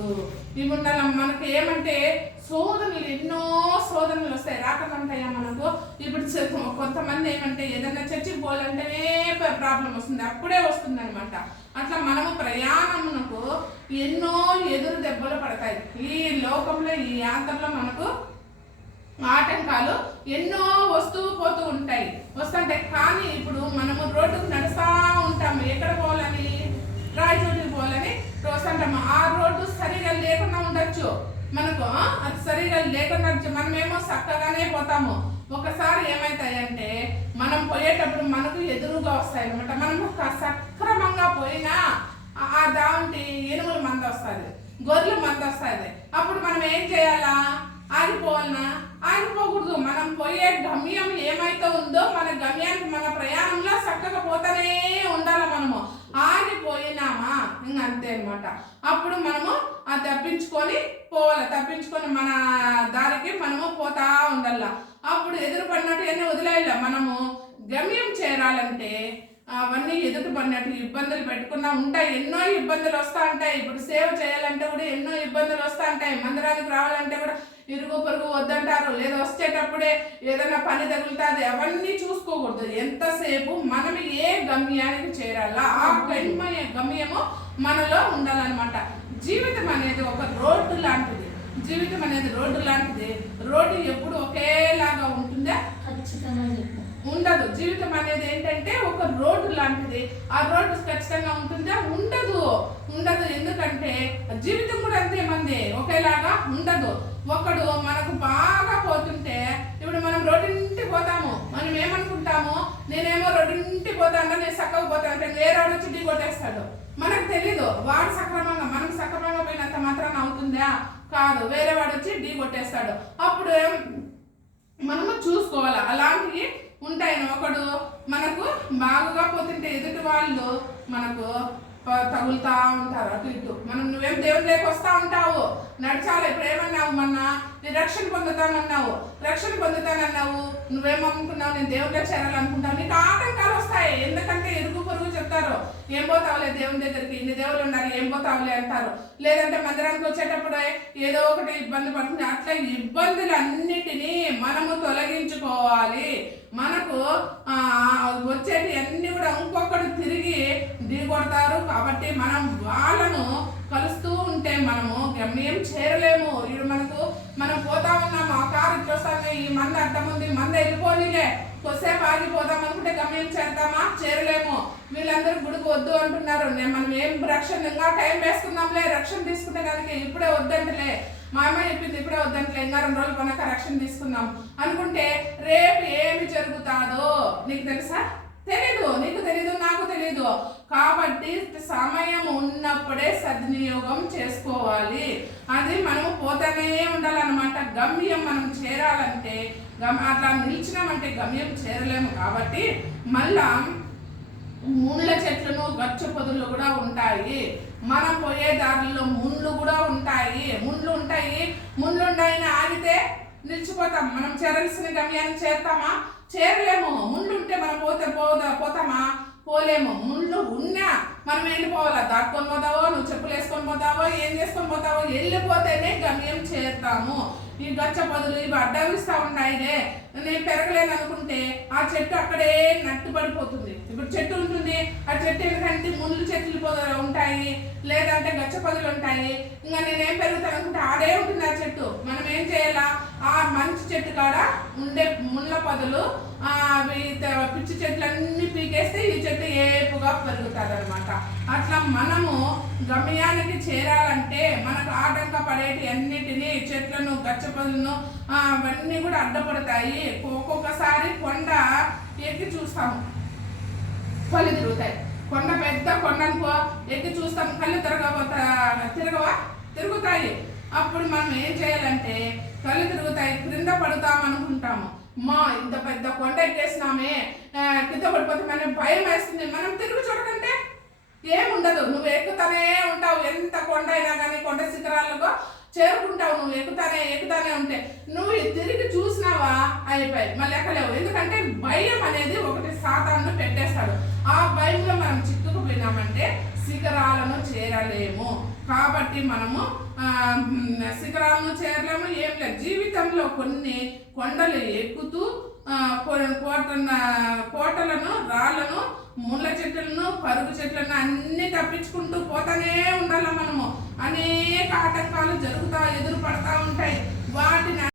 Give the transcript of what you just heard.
ఉన్నప్పుడు ఇవి ఉండాలి. మనకి ఏమంటే శోధనలు, ఎన్నో శోధనలు వస్తాయి, రాకుండా ఉంటాయా మనకు? ఇప్పుడు కొంతమంది ఏమంటే ఏదైనా చర్చికి పోవాలంటేనే ప్రాబ్లం వస్తుంది, అప్పుడే వస్తుంది అనమాట. అట్లా మనము ప్రయాణమునకు ఎన్నో ఎదురు దెబ్బలు పడతాయి. ఈ లోకంలో, ఈ యాత్రలో మనకు ఆటంకాలు ఎన్నో వస్తూ పోతూ ఉంటాయి, వస్తుంటాయి. కానీ ఇప్పుడు మనము రోడ్డుకు నడుస్తూ ఉంటాము, ఎక్కడ పోవాలని, రాయచోటికి పోవాలని వస్తుంటాము. ఆ రోడ్డు సరిగా లేకుండా ఉండొచ్చు మనకు, అది సరిగా లేకుండా మనమేమో చక్కగానే పోతాము. ఒకసారి ఏమవుతాయంటే మనం పోయేటప్పుడు మనకు ఎదురుగా వస్తాయి అనమాట. మనం సక్రమంగా పోయినా ఆ దాంటి ఏనుగుల మంద వస్తుంది, గొర్రెల మంద వస్తుంది. అప్పుడు మనం ఏం చేయాలా? ఆగిపోవాలనా? ఆగిపోకూడదు. మనం పోయే గమ్యం ఏమైతే ఉందో మన గమ్యానికి, మన ప్రయాణంలో చక్కగా పోతానే ఉండాలి. మనము ఆగిపోయినామా ఇంకా అంతే అనమాట. అప్పుడు మనము అది తప్పించుకొని పోవాలి, తప్పించుకొని మన దారికి మనము పోతా ఉండాల. అప్పుడు ఎదురు పడినట్టు ఎన్నో వదిలేయాల. మనము గమ్యం చేరాలంటే అవన్నీ ఎదురు పడినట్టు ఇబ్బందులు పెట్టుకున్నా ఉంటాయి, ఎన్నో ఇబ్బందులు వస్తూ ఉంటాయి. ఇప్పుడు సేవ చేయాలంటే కూడా ఎన్నో ఇబ్బందులు వస్తూ ఉంటాయి. మందిరానికి రావాలంటే కూడా ఇరుగు పొరుగు వద్దంటారు, లేదా వచ్చేటప్పుడే ఏదైనా పని తగులుతుంది. అవన్నీ చూసుకోకూడదు. ఎంతసేపు మనం ఏ గమ్యానికి చేరాలా ఆ గమ్యము మనలో ఉండాలన్నమాట. జీవితం అనేది ఒక రోడ్డు లాంటిది. జీవితం అనేది రోడ్డు లాంటిది. రోడ్డు ఎప్పుడు ఒకేలాగా ఉంటుందా? ఖచ్చితంగా ఉండదు. జీవితం అనేది ఏంటంటే ఒక రోడ్డు లాంటిది. ఆ రోడ్డు ఖచ్చితంగా ఉంటుందా? ఉండదు. ఎందుకంటే జీవితం కూడా అంతే, మంది ఒకేలాగా ఉండదు. ఒకడు మనకు బాగా పోతుంటే, ఇప్పుడు మనం రోడ్డింటి పోతాము, మనం ఏమనుకుంటాము, నేనేమో రోడ్డింటి పోతాను, నేను చక్కగా పోతాను అంటే వేరే వాడు వచ్చి ఢీ కొట్టేస్తాడు. మనకు తెలీదు వాడు సక్రమంగా, మనం సక్రమంగా పోయినంత మాత్రాన అవుతుందా? కాదు, వేరే వాడు వచ్చి ఢీ కొట్టేస్తాడు. అప్పుడు మనము చూసుకోవాలి. అలాంటివి ఉంటాయి. ఒకడు మనకు బాగుగా పోతుంటే ఎదుటి వాళ్ళు మనకు తగులుతా ఉంటారు అటు ఇటు. నువ్వేం దేవుని లేక వస్తా ఉంటావు, నడిచాలి. ఇప్పుడు ఏమన్నావు? మొన్న నేను రక్షణ పొందుతానన్నావు, నువ్వేమనుకున్నావు? నేను దేవుడిలో చేరాలనుకుంటావు. నీకు ఆటంకాలు వస్తాయి. ఎందుకంటే ఇరుగు పొరుగు చెప్తారు, ఏం పోతావులే దేవుని దగ్గరికి, ఇన్ని దేవుళ్ళు ఉన్నారు, ఏం పోతావులే అంటారు. లేదంటే మందిరానికి వచ్చేటప్పుడు ఏదో ఒకటి ఇబ్బంది పడుతుంది. అట్లా ఇబ్బందులన్నిటినీ మనము తొలగించుకోవాలి. మనకు వచ్చేటి అన్ని కూడా ఇంకొకటి తిరిగి దిగొడతారు. కాబట్టి మనం వాళ్ళను కలుస్తూ ఉంటే మనము గమ్యం చేరలేము. ఇప్పుడు మనం పోతా ఉన్నాము, ఆ కారు ఇట్లా వస్తాము, ఈ మంద అడ్డముంది, మంద వెళ్ళిపోనిలే, కొద్దిసేపు ఆగిపోదాం అనుకుంటే గమ్యం చేరుతామా? చేరలేము. వీళ్ళందరూ గుడికి వద్దు అంటున్నారు, మనం ఏం రక్షణ ఇంకా టైం వేసుకుందాంలే, రక్షణ తీసుకునే దానికి ఇప్పుడే వద్దంటలే, మా అమ్మ చెప్పింది ఇప్పుడే వద్దంటలే, ఇంకా 2 రోజులు కొన్నాక రక్షణ తీసుకుందాం అనుకుంటే రేపు ఏమి జరుగుతాదో నీకు తెలుసా? తెలీదు. నీకు తెలీదు, నాకు తెలీదు. కాబట్టి సమయం ఉన్నప్పుడే సద్వినియోగం చేసుకోవాలి. అది మనము పోతానే ఉండాలన్నమాట. గమ్యం మనం చేరాలంటే, అట్లా నిలిచినామంటే గమ్యం చేరలేము. కాబట్టి మళ్ళా ముళ్ళ చెట్లను, గచ్చు పొదలు కూడా ఉంటాయి. మనం పోయే దారిలో ముళ్ళు కూడా ఉంటాయి. ముళ్ళు ఉంటాయని ఆగితే నిలిచిపోతాం. మనం చేరాల్సిన గమ్యాన్ని చేరుతామా? చేరలేము. ముళ్ళు ఉంటే మనం పోతామా? పోలేము. ముళ్ళు ఉన్నా మనం వెళ్ళిపోవాలా? దాక్కొని పోతావో, నువ్వు చెప్పులు వేసుకొని పోతావో, ఏం చేసుకొని పోతావో, వెళ్ళిపోతేనే గమ్యం చేరుతాము. ఈ గచ్చ పొదలు ఇవి అడ్డవిస్తూ ఉన్నాయినే, నేను పెరగలేను అనుకుంటే ఆ చెట్టు అక్కడే నట్టు పడిపోతుంది. ఇప్పుడు చెట్టు ఉంటుంది, ఆ చెట్టు ఎందుకంటే ముళ్ళు చెట్లు ఉంటాయి, లేదంటే గచ్చ పొదలు ఉంటాయి. ఇంకా నేనేం పెరుగుతాను అనుకుంటే ఆడే ఉంటుంది ఆ చెట్టు. మనం ఏం చేయాలా? ఆ మంచి చెట్టు కాడ ఉండే ముళ్ళ పొదలు, పిచ్చి చెట్లన్నీ పీకేస్తే ఈ చెట్టు ఏపుగా పెరుగుతుంది అనమాట. అట్లా మనము గమ్యానికి చేరాలంటే మనకు ఆటంక పడేటి అన్నిటినీ, చెట్లను, గచ్చపొదలను అవన్నీ కూడా అడ్డపడతాయి. ఒక్కొక్కసారి కొండ ఎక్కి చూస్తాము, కళ్ళు తిరుగుతాయి. పెద్ద కొండనుకో ఎక్కి చూస్తాం, కళ్ళు తిరుగుతాయి. అప్పుడు మనం ఏం చేయాలంటే కళ్ళు తిరుగుతాయి, క్రింద పడుతాం అనుకుంటాము. ఇంత పెద్ద కొండ ఎక్కేసినామే, కింద పడిపోతామనే భయం వేస్తుంది. మనం తిరుగు చూడకంటే ఏముండదు, నువ్వు ఎక్కుతానే ఉంటావు. ఎంత కొండ అయినా కానీ కొండ శిఖరాలకు చేరుకుంటావు. నువ్వు ఎక్కుతానే ఉంటే నువ్వు తిరిగి చూసినావా అయిపోయి మళ్ళీ ఎక్కలేవు. ఎందుకంటే భయం అనేది ఒకటి సాతాను పెట్టేస్తాడు. ఆ భయంలో మనం చిక్కుకుపోయినామంటే శిఖరాలను చేరలేము. కాబట్టి మనము శిఖరాలను చేరలేము, ఏం లేదు. జీవితంలో కొన్ని కొండలు ఎక్కుతూ కోటలను, రాళ్లను, ముళ్ళ చెట్లను, పరుగు చెట్లను అన్ని తప్పించుకుంటూ పోతానే ఉండాలి మనము. అనేక ఆటంకాలు ఎదురు పడతా ఉంటాయి. వాటిని